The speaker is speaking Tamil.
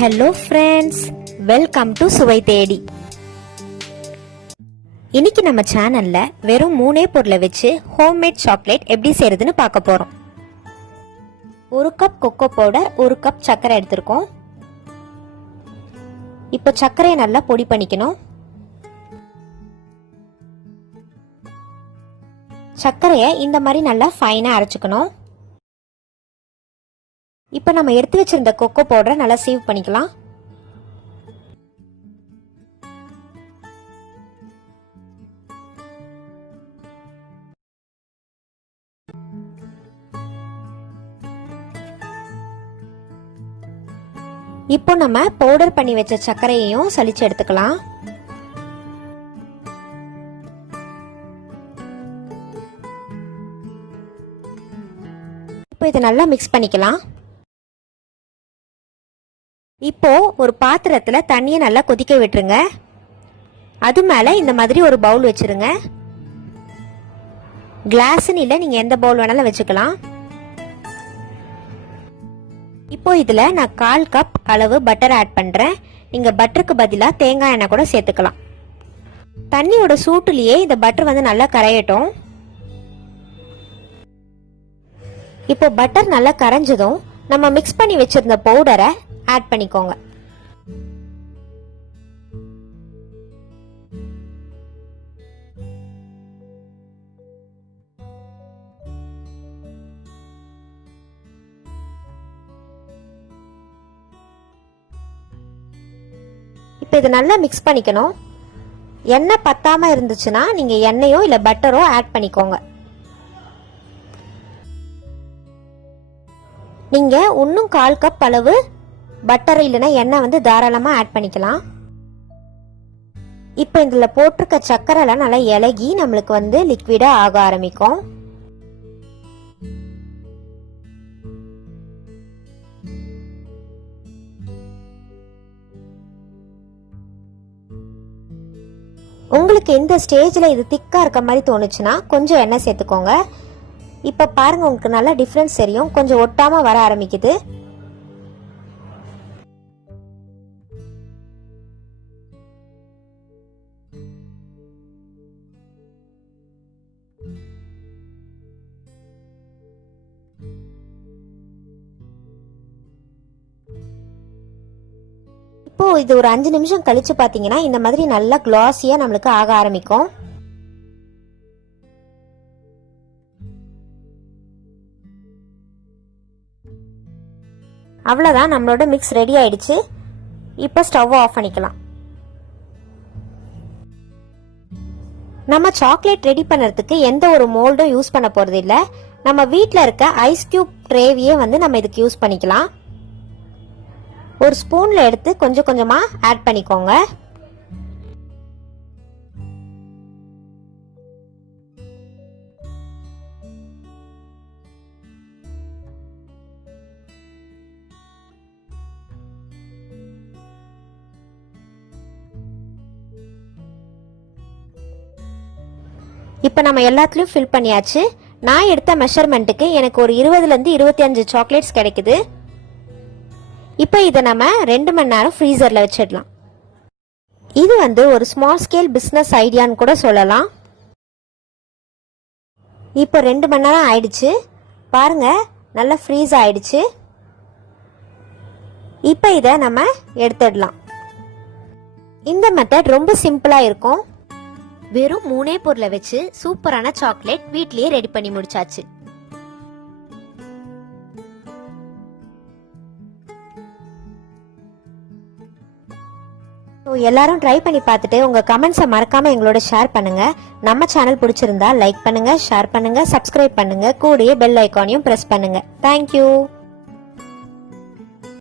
ஹலோ ஃப்ரெண்ட்ஸ், வெல்கம் டு சுவை தேடி. இன்னைக்கு நம்ம சேனல்ல வெறும் 3 பொருளை வச்சு ஹோம்மேட் சாக்லேட் எப்படி செய்யறதுன்னு பார்க்க போறோம். 1 கப் கொக்கோ பவுடர், 1 கப் சர்க்கரை எடுத்திருக்கோம். இப்போ சர்க்கரையை நல்லா பொடி பண்ணிக்கணும். சர்க்கரையை இந்த மாதிரி நல்லா ஃபைனா அரைச்சுக்கணும். இப்போ நம்ம எடுத்து வச்சிருந்த கொக்கோ பவுடரை நல்லா சீவ் பண்ணிக்கலாம். இப்போ நம்ம பவுடர் பண்ணி வச்ச சர்க்கரையையும் சலிச்சு எடுத்துக்கலாம். இப்போ இதை நல்லா மிக்ஸ் பண்ணிக்கலாம். இப்போ ஒரு பாத்திரத்துல தண்ணியை நல்லா கொதிக்க விட்டுருங்க. அது மேல இந்த மாதிரி ஒரு பவுல் வச்சிருங்க. கிளாஸ்ன்னு இல்லை, நீங்க எந்த பவுல் வேணாலும் வச்சுக்கலாம். இப்போ இதுல நான் 1/4 கப் அளவு பட்டர் ஆட் பண்றேன். நீங்க பட்டருக்கு பதிலா தேங்காய் எண்ணெய் கூட சேர்த்துக்கலாம். தண்ணியோட சூட்டுலயே இந்த பட்டர் வந்து நல்லா கரையட்டும். இப்போ பட்டர் நல்லா கரைஞ்சதும் நம்ம மிக்ஸ் பண்ணி வச்சிருந்த பவுடரை ஆட் பண்ணிக்கோங்க. இப்போ இது நல்லா மிக்ஸ் பண்ணிக்கணும். எண்ணெய் பத்தாம இருந்துச்சுன்னா நீங்க எண்ணெயோ இல்ல பட்டரோ ஆட் பண்ணிக்கோங்க. நீங்க இன்னும் 1/4 கப் அளவு பட்டர் இல்லைன்னா எண்ணெய் வந்து தாராளமாக ஆட் பண்ணிக்கலாம். இப்போ இதில் போட்டிருக்க சர்க்கரைலாம் நல்லா இலகி நம்மளுக்கு வந்து லிக்விடாக ஆக ஆரம்பிக்கும். உங்களுக்கு இந்த ஸ்டேஜில் இது திக்காக இருக்க மாதிரி தோணுச்சுன்னா கொஞ்சம் எண்ணெய் சேர்த்துக்கோங்க. இப்போ பாருங்க, உங்களுக்கு நல்லா டிஃப்ரென்ஸ் தெரியும். கொஞ்சம் ஒட்டாமல் வர ஆரம்பிக்குது. இப்போ இது ஒரு 5 நிமிஷம் கழிச்சு பாத்தீங்கன்னா இந்த மாதிரி நல்லா கிளாஸியா நம்மளுக்கு ஆக ஆரம்பிக்கும். அவ்வளவுதான், நம்மளோட மிக்ஸ் ரெடி ஆயிடுச்சு. இப்போ ஸ்டவ் ஆஃப் பண்ணிக்கலாம். நம்ம சாக்லேட் ரெடி பண்ணுறதுக்கு எந்த ஒரு மோல்டும் யூஸ் பண்ண போறது இல்ல. நம்ம வீட்டில் இருக்க ஐஸ் கியூப் ட்ரேவியே வந்து நம்ம இதுக்கு யூஸ் பண்ணிக்கலாம். ஒரு ஸ்பூன்ல எடுத்து கொஞ்சம் கொஞ்சமா ஆட் பண்ணிக்கோங்க. இப்போ நம்ம எல்லாத்துலயும் ஃபில் பண்ணியாச்சு. நான் எடுத்த மெஷர்மெண்ட்டுக்கு எனக்கு ஒரு 20ல இருந்து 25 சாக்லேட்ஸ் கிடைக்குது. இப்போ இதை நம்ம 2 மணி நேரம் ஃப்ரீசர்ல வச்சிடலாம். இது வந்து ஒரு ஸ்மால் ஸ்கேல் பிசினஸ் ஐடியான்னு கூட சொல்லலாம். இப்போ 2 மணி நேரம் ஆயிடுச்சு. பாருங்க, நல்லா ஃப்ரீஸ் ஆயிடுச்சு. இப்போ இதை நம்ம எடுத்துடலாம். இந்த மெத்தட் ரொம்ப சிம்பிளா இருக்கும். வெறும் 3 பொருளை வச்சு சூப்பரான சாக்லேட் வீட்லயே ரெடி பண்ணி முடிச்சாச்சு. எல்லாரும் ட்ரை பண்ணி பார்த்துட்டு உங்க கமெண்ட்ஸை மறக்காம எங்களோட ஷேர் பண்ணுங்க. நம்ம சேனல் பிடிச்சிருந்தா லைக் பண்ணுங்க, ஷேர் பண்ணுங்க, சப்ஸ்கிரைப் பண்ணுங்க, கூடயே பெல் ஐகானையும் பிரஸ் பண்ணுங்க. தேங்க்யூ.